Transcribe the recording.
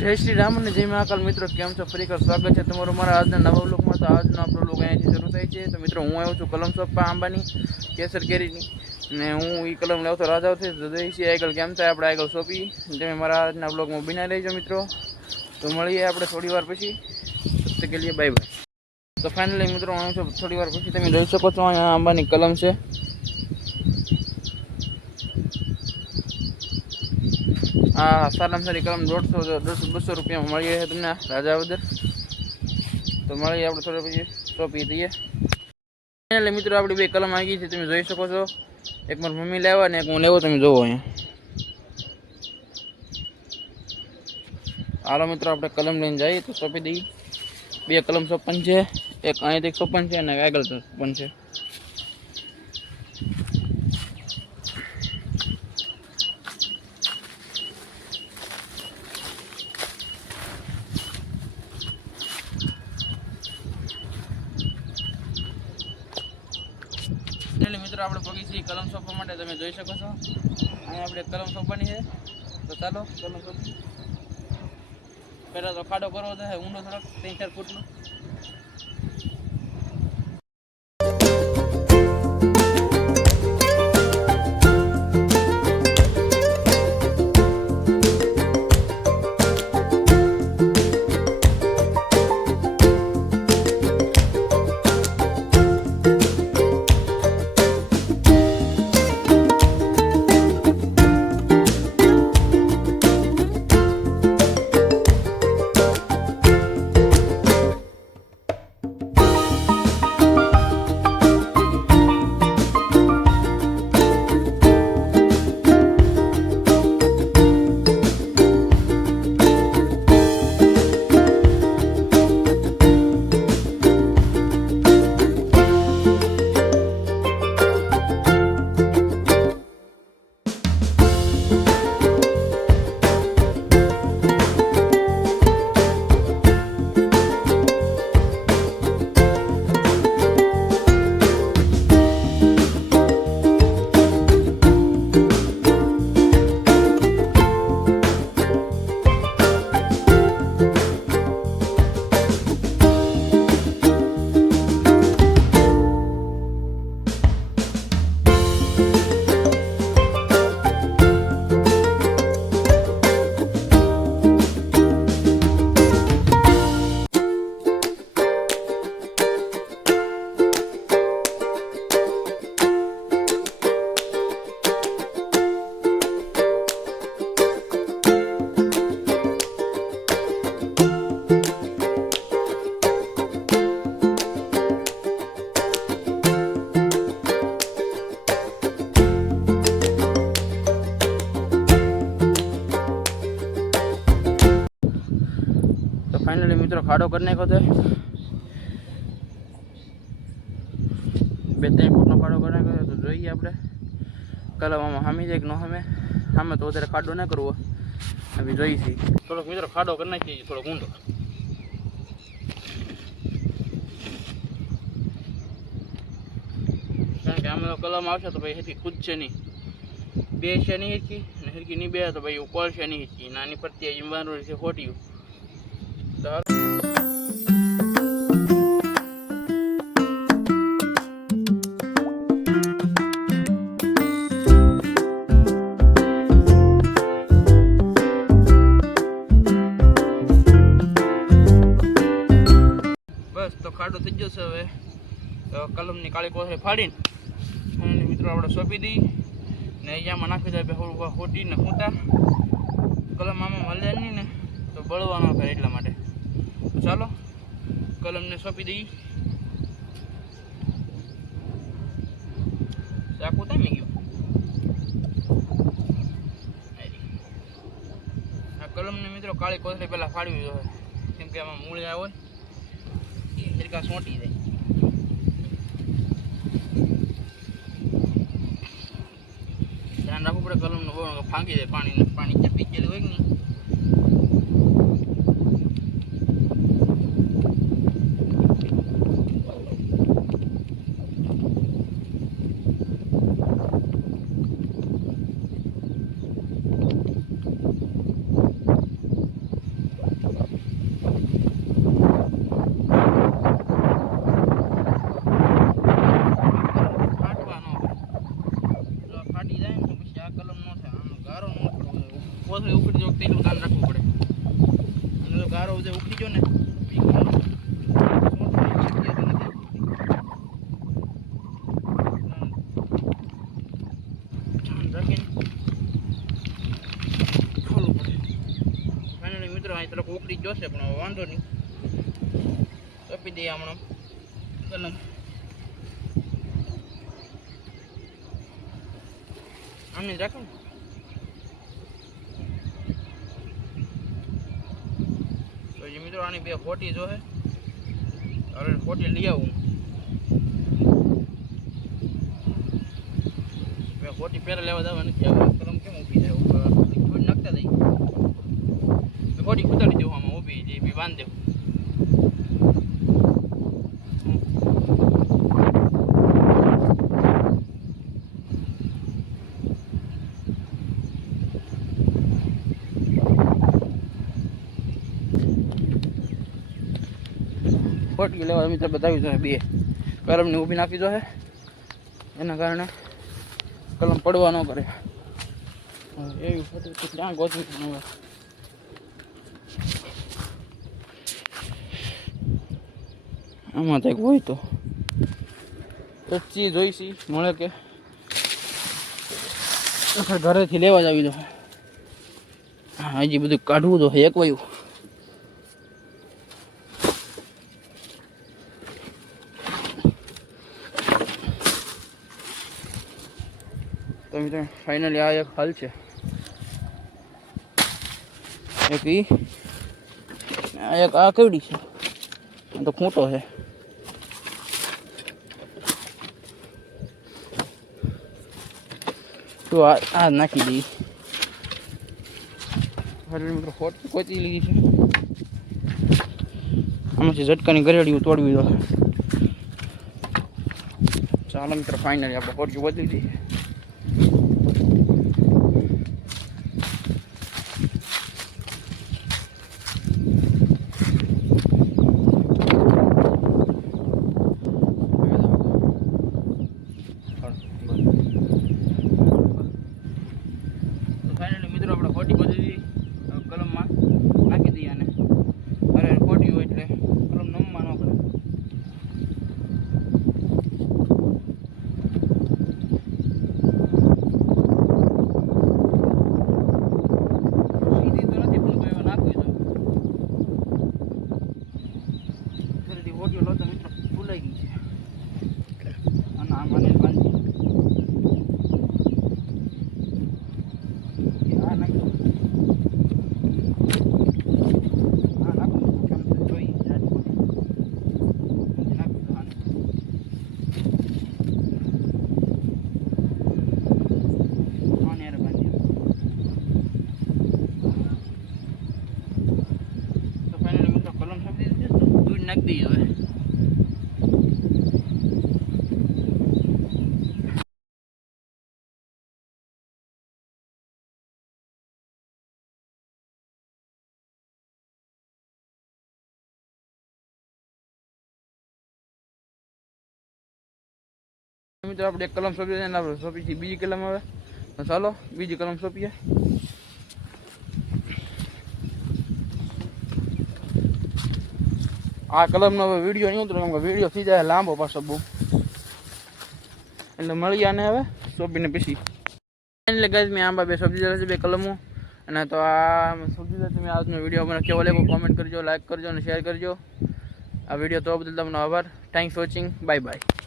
જય શ્રી રામ અને જય મહાકાલ મિત્રો, કેમ છો? ફરી સ્વાગત છે તમારું મારા આજના નવા વ્લોગમાં। તો આજનો આપણો વ્લોગ અહીંયાથી શરૂ થાય છે। તો મિત્રો હું આવ્યો છું કલમ શોપમાં આંબાની કેસર કેરીની, ને હું એ કલમ લાવતો રાજાઓથી તો જઈ છીએ આગળ કેમ થાય આપણે આગળ શોપી। તમે મારા આજના વ્લોગમાં બિના રહેજો મિત્રો। તો મળીએ આપણે થોડી વાર પછી, તબ તક કે લીએ બાય બાય। તો ફાઇનલી મિત્રો હું છું થોડી વાર પછી, તમે જોઈ શકો છો અહીંયા આંબાની કલમ છે। હા, સારામાં સારી કલમ 150-200 રૂપિયામાં મળી છે તમને રાજાવદર। તો મળીએ આપણે થોડા પછી શોપી દઈએ। એટલે મિત્રો આપણી બે કલમ આવી ગઈ છે, તમે જોઈ શકો છો। એક મારી મમ્મી લાવ્યા ને એક હું લેવો, તમે જોવો અહીંયા। હાલો મિત્રો આપણે કલમ લઈને જઈએ તો શોપી દઈએ। બે કલમ સોપન છે, એક અહીંયાથી સોપન છે અને આગળ સોપન છે। મિત્રો આપણે પગી છીએ કલમ સોંપવા માટે, તમે જોઈ શકો છો। અહીંયા આપણે કલમ સોંપવાની છે, તો ચાલો કલમ સોંપી। પહેલાં તો ખાડો કરવો છે ઊંડો થોડોક 3-4 ફૂટનો। ફાઇનલી મિત્રો ખાડો કરી નાખ્યો છે, 2-3 ફૂટનો ખાડો કરી નાખ્યો છે। તો જોઈએ આપણે કલમમાં હામી જાય કે ન હામે, સામે તો વધારે ખાડો ના કરવો, હવે જોઈએ છીએ થોડોક મિત્રો ખાડો કરી નાખીએ થોડોક ઊંડો। કારણ કે આમે કલમ આવશે તો ભાઈ હેરકી ખુદ છે નહીં, બે છે નહીં હેરકી ને હેરકી નહીં બે તો ભાઈ એવું કોલ છે નહીં હેરકી, નાની પરતી જમવાનું છે ખોટ્યું। બસ તો ખાડો થઈ જશે। હવે કલમની કાળી કોથળી ફાડીને અને મિત્રો આપણે સોંપી દઈએ ને અહીંયામાં નાખી જાય ખોટીને ખૂંટા કલમ આમાં મળે નહીં ને તો બળવા ન થાય, એટલા માટે તો ચાલો કલમને સોંપી દઈએ। ચાકુ તામી ગયું, આ કલમને મિત્રો કાળી કોથળી પહેલાં ફાડવી જોઈએ, કેમ કે આમાં મૂળિયા હોય એ હરકા સોંટી જાય। ધ્યાન રાખવું પડે કલમનું બહુ ફાંકી જાય, પાણી ચપી ગયેલું હોય કે નહીં। મારો જે ઉખડી ગયો ને ઈ કલમ મિત્રો અહીં તરફ ઉખડી જોશે પણ હવે વાંધો નહીં આપી દઈએ હમણાં કલમ આમને રાખો ને તો જે મિત્રો આની બે ખોટી જો હે હવે ખોટી લઈ આવું બે ખોટી પહેલા લેવા જવા નથી આવું કલમ કેમ ઊભી છે થોડી નાખતા જઈ ખોટી કુતાડી દેવું આમાં ઊભી જે બી બાંધી દેવું ખોટી લેવા મિત્ર બતાવી જોઈએ બે કલમને ઊભી નાખી દો હે એના કારણે કલમ પડવા ન કરે એવી ખોટી ક્યાં ગોતવી ન હોય આમાં કંઈક હોય તો ચીજ જોઈશી મળે કે ઘરેથી લેવા જ આવી દો હા હજી બધું કાઢવું તો એક વયું તો મિત્રો ફાઇનલી આ એક હાલ છે એક ઈ એક આ કેવડી છે તો ખૂંટો છે તો આ નાખી દઈ મિત્રો ખોટી કોચી લીધી છે આમાંથી ઝટકાની ગરેડીઓ તોડવી દો ચાલો મિત્રો ફાઇનલી આપણે ખોટી બદલી દઈએ મિત્રો આપણે ખોટી બધી કલમમાં નાખી દઈએ અને અરે ખોટી હોય એટલે કલમ નમવા ન કરે સીધી તો નથી પણ કોઈ નાખવી તો ફરીથી ખોટીઓ લો તો મિત્રો ભૂલાઈ ગઈ છે અને આમાં બાંધી નાખી દઈએ હવે મિત્રો આપણે એક કલમ સોંપી આપણે સોંપી બીજી કલમ આવે તો ચાલો બીજી કલમ સોંપીએ આ કલમનો હવે વિડીયો નહીં ઉતરે કેમ કે વિડીયો થઈ જાય લાંબો પાછો બહુ એટલે મળી આને હવે સોંપીને પછી એટલે ગાઈસ મેં આંબા બે સોંપી દીધા છે બે કલમો અને તો આ સોંપી દીધા તમે આજનો વિડીયો મને કેવો લાગ્યો કોમેન્ટ કરજો લાઈક કરજો અને શેર કરજો આ વિડીયો તો બદલ તમને આભાર thanks for watching bye bye